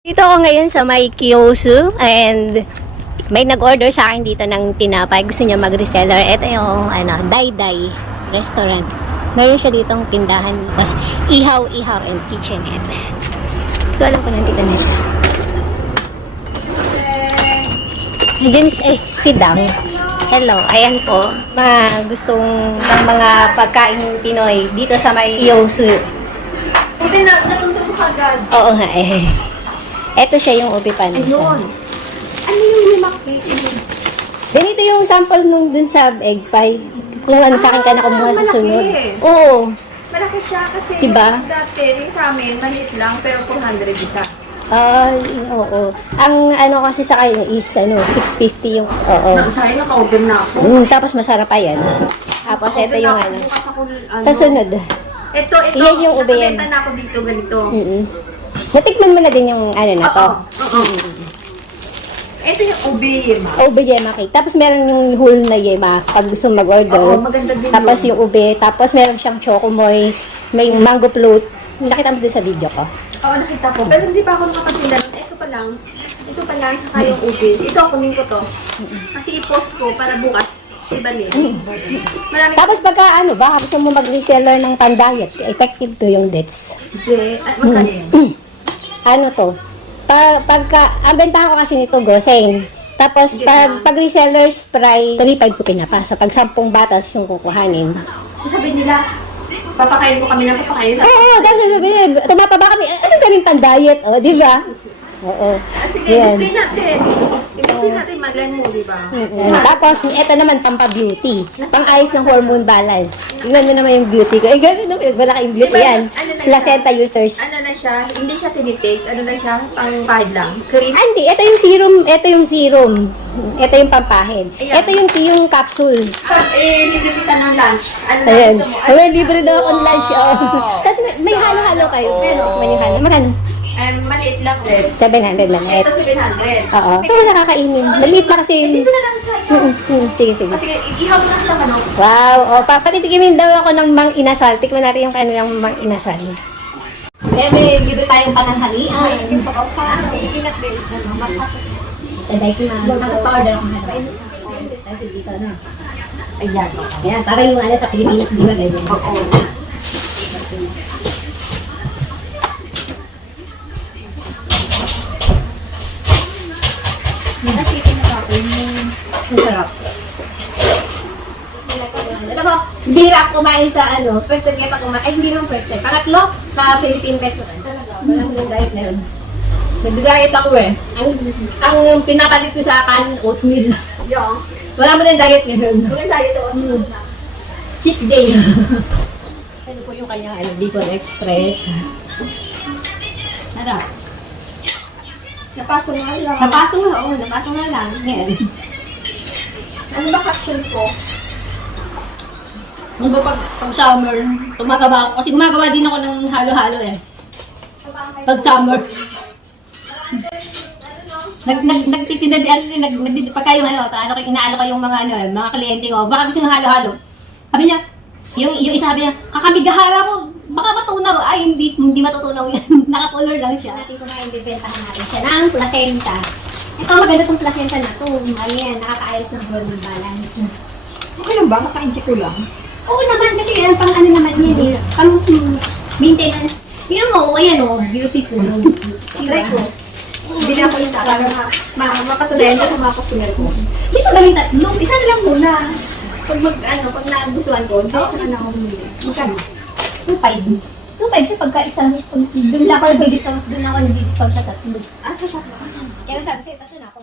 Dito ako ngayon sa may Kiyosu and may nag-order sa akin dito ng tinapay. Gusto niya mag-reseller. Ito yung Dai restaurant. Meron siya ditong tindahan. Tapos ihaw-ihaw and kitchenette. Ito alam ko nandito na siya. Diyan si Dang. Hello, ayan po. Gustong ng mga pagkain Pinoy dito sa may Kiyosu. Buti na, natunto ko agad. Oo nga eh. Ito siya yung ubi pandesal. Ayun. Ano yung limak cake? Ganito yung sample nung dun sa egg pie. Kung ano sa akin ka na kumuha sa malaki. sunod. Oo. Malaki siya kasi Diba? dati yung sa amin, maliit lang pero 400 isa. Oo. Ang ano kasi sa kayo is 650 yung Sa'yo, naka-order na ako. tapos masarap pa yan. Tapos ito yung Bukas ako, sa sunod. Ito, Yan yung ube yan. nakabenta na ako dito, ganito. Natikman mo na din yung na to. Oo. Ito yung ube, ma. Ube yema cake. Tapos meron yung whole na yema pag gusto mag-order. Oo, maganda din Tapos yun. yung ube. Tapos meron siyang choco moist. May mango float. Nakita mo din sa video ko. Oo, nakita ko. Pero hindi pa ako nakatinda. Ito pa lang. Ito pa lang, tsaka yung ube. Ito, kunin ko to. Kasi i-post ko para bukas. Ibalik. Marami. Tapos pagka gusto mo mag-reseller ng pan-diet, effective to yung dates. Hindi. Magkano yun? Ano to? Ang benta ko kasi nito, Goseng. Tapos pag resellers price, 3.5 ko pinapasa. Pag 10 batas yung kukuhanin. Sasabihin nila, papakain mo kami ng papakain. Oo, dahil sabihin, tumataba kami, ano kaming pan-diet? O, di ba? Oo. Sige, Yan. display natin. I-display natin, maglan mo, di ba? Tapos, ito naman, pampa-beauty. Pang-ayos ng hormone balance. Tingnan mo naman yung beauty ko. Eh, gano'n naman, wala kayong beauty Diba, yan. ano na Placenta users. Ano na siya, hindi siya tinitake, ano na siya, pang-pahid lang. Cream. Ah, hindi. Ito yung serum. Ito yung serum. Ito yung pampahin. Ayan. Ito yung capsule. Libre kita ng lunch. Ano na Ayan. gusto mo? Ayan, libre daw akong lunch. Oh. Tapos may halo-halo kayo. May halo. Magkano? Maliit lang din. 700 lang. Ito 700. Oo. Ito wala kakainin. Maliit na kasi. Dito na lang sa iyo. Sige, sige. Sige, ihaw mo na sa manok. Wow. O, patitikimin daw ako ng mang inasal. Tikman natin yung yung mang inasal. May libre tayong pananghalian. Iingat din. Pa-order ako na. Dito na. Ayan. Ayan, para yung sa Pilipinas, di ba ganyan? Oo. Ang sarap. Alam mo, bihira ako kumain sa first time kita kumain. Ay, hindi naman first time. Pangatlo, sa Philippine restaurant. Talaga, walang diet na yun. Nag-diet ako eh. Ang pinapalit ko sa kanin, oatmeal. Yung. Wala mo na yung diet ngayon. Kung tayo doon. Cheat day. Ano po yung kanya, Bicol Express. Sarap. Napasok nga lang. Napasok nga lang. Yan. Ano ba caption ko? Ano ba pag summer, tumagawa ako. Kasi gumagawa din ako ng halo-halo eh. Pag summer. Nagtitinda pagka yung inaalo ko yung mga kliyente ko, baka gusto ng halo-halo. Sabi niya, yung isa sabi niya, kakabigahara mo, baka matunaw. Ay, hindi matutunaw yan. Nakakolor lang siya. Kasi kumain, bibentahan natin siya ng placenta. Ito, maganda tong placenta na to. Ayan, nakakaayos ng hormone balance. Okay lang ba? Maka-inject ko lang. Oo naman, kasi pang naman yan eh. Pang maintenance. Tingnan mo, ayan o, beautiful. Try ko. Hindi na ako isa para mapatuloyan ko sa mga customer ko. Dito ba yung tatlo? Isa na lang muna. Pag nagustuhan ko, hindi ko na ako muna. Magkano? 2.5. 2.5 siya pagka isa. Doon ako nag-discount sa tatlo. Sa shop na. Kaya sabi sa'yo, tatlo na ako.